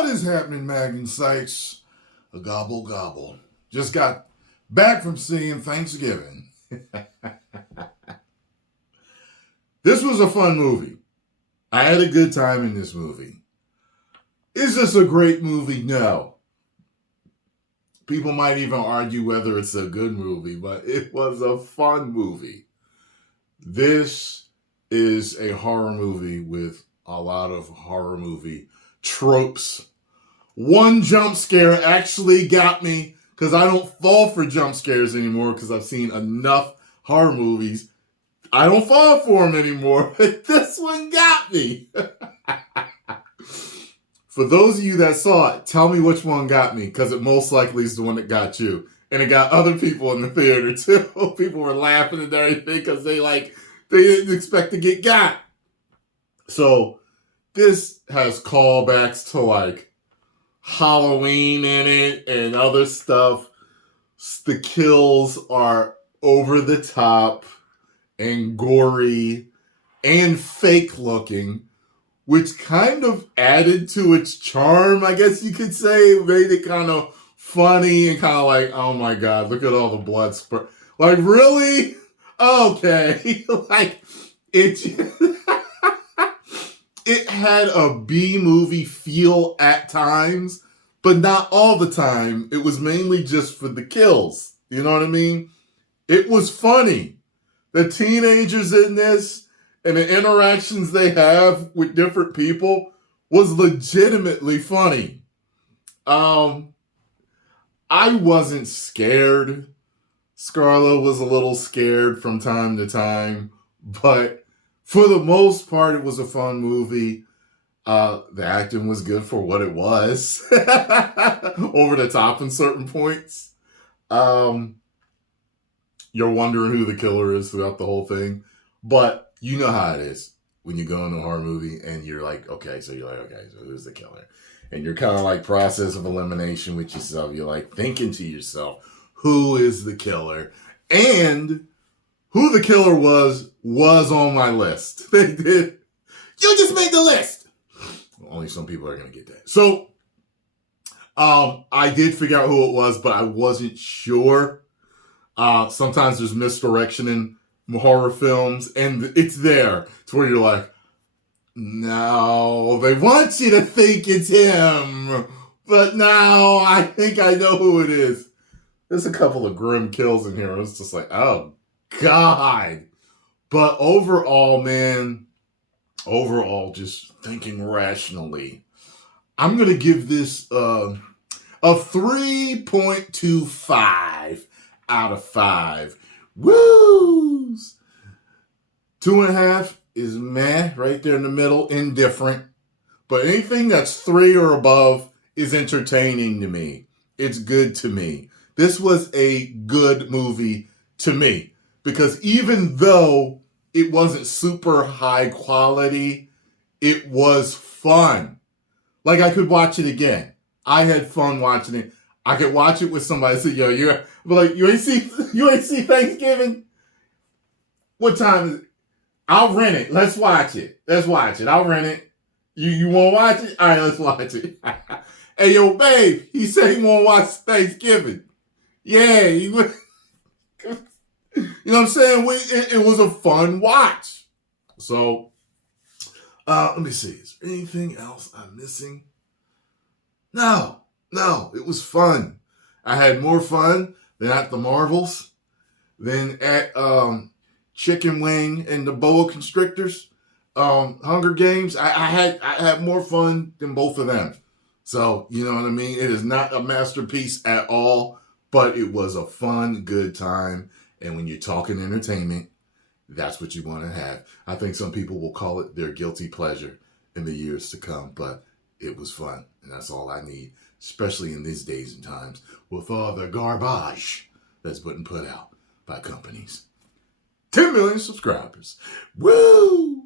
What is happening, Magnum Sykes? A gobble gobble. Just got back from seeing Thanksgiving. This was a fun movie. I had a good time in this movie. Is this a great movie? No. People might even argue whether it's a good movie, but it was a fun movie. This is a horror movie with a lot of horror movie tropes. One jump scare actually got me because I don't fall for jump scares anymore because I've seen enough horror movies. I don't fall for them anymore. This one got me. For those of you that saw it, tell me which one got me because it most likely is the one that got you. And it got other people in the theater too. People were laughing and everything because they didn't expect to get got. So this has callbacks to Halloween in it and other stuff. The kills are over the top and gory and fake looking, which kind of added to its charm, I guess you could say. It made it kind of funny and kind of oh my God, look at all the blood spurt. Really? Okay. It had a B-movie feel at times, but not all the time. It was mainly just for the kills. You know what I mean? It was funny. The teenagers in this and the interactions they have with different people was legitimately funny. I wasn't scared. Scarlett was a little scared from time to time, but for the most part, it was a fun movie. The acting was good for what it was. Over the top in certain points. You're wondering who the killer is throughout the whole thing. But you know how it is when you go into a horror movie and you're okay, so who's the killer? And you're kind of process of elimination with yourself. You're thinking to yourself, who is the killer? And who the killer was on my list. They did. You just made the list. Only some people are going to get that. So, I did figure out who it was, but I wasn't sure. Sometimes there's misdirection in horror films, and it's there. It's where you're no, they want you to think it's him. But now I think I know who it is. There's a couple of grim kills in here. It's just oh, God. But overall, man, just thinking rationally, I'm going to give this a 3.25 out of 5. Woos! 2.5 is meh, right there in the middle, indifferent. But anything that's 3 or above is entertaining to me. It's good to me. This was a good movie to me. Because even though it wasn't super high quality, it was fun. I could watch it again. I had fun watching it. I could watch it with somebody and say, yo, you ain't see Thanksgiving? What time is it? I'll rent it. Let's watch it. I'll rent it. You want to watch it? All right, let's watch it. Hey, yo, babe, he said he want to watch Thanksgiving. Yeah, you know what I'm saying? It was a fun watch. So, let me see. Is there anything else I'm missing? No, it was fun. I had more fun than at the Marvels, than at Chicken Wing and the Boa Constrictors, Hunger Games. I had more fun than both of them. So, you know what I mean? It is not a masterpiece at all, but it was a fun, good time. And when you're talking entertainment, that's what you want to have. I think some people will call it their guilty pleasure in the years to come, but it was fun. And that's all I need, especially in these days and times with all the garbage that's being put out by companies. 10 million subscribers. Woo!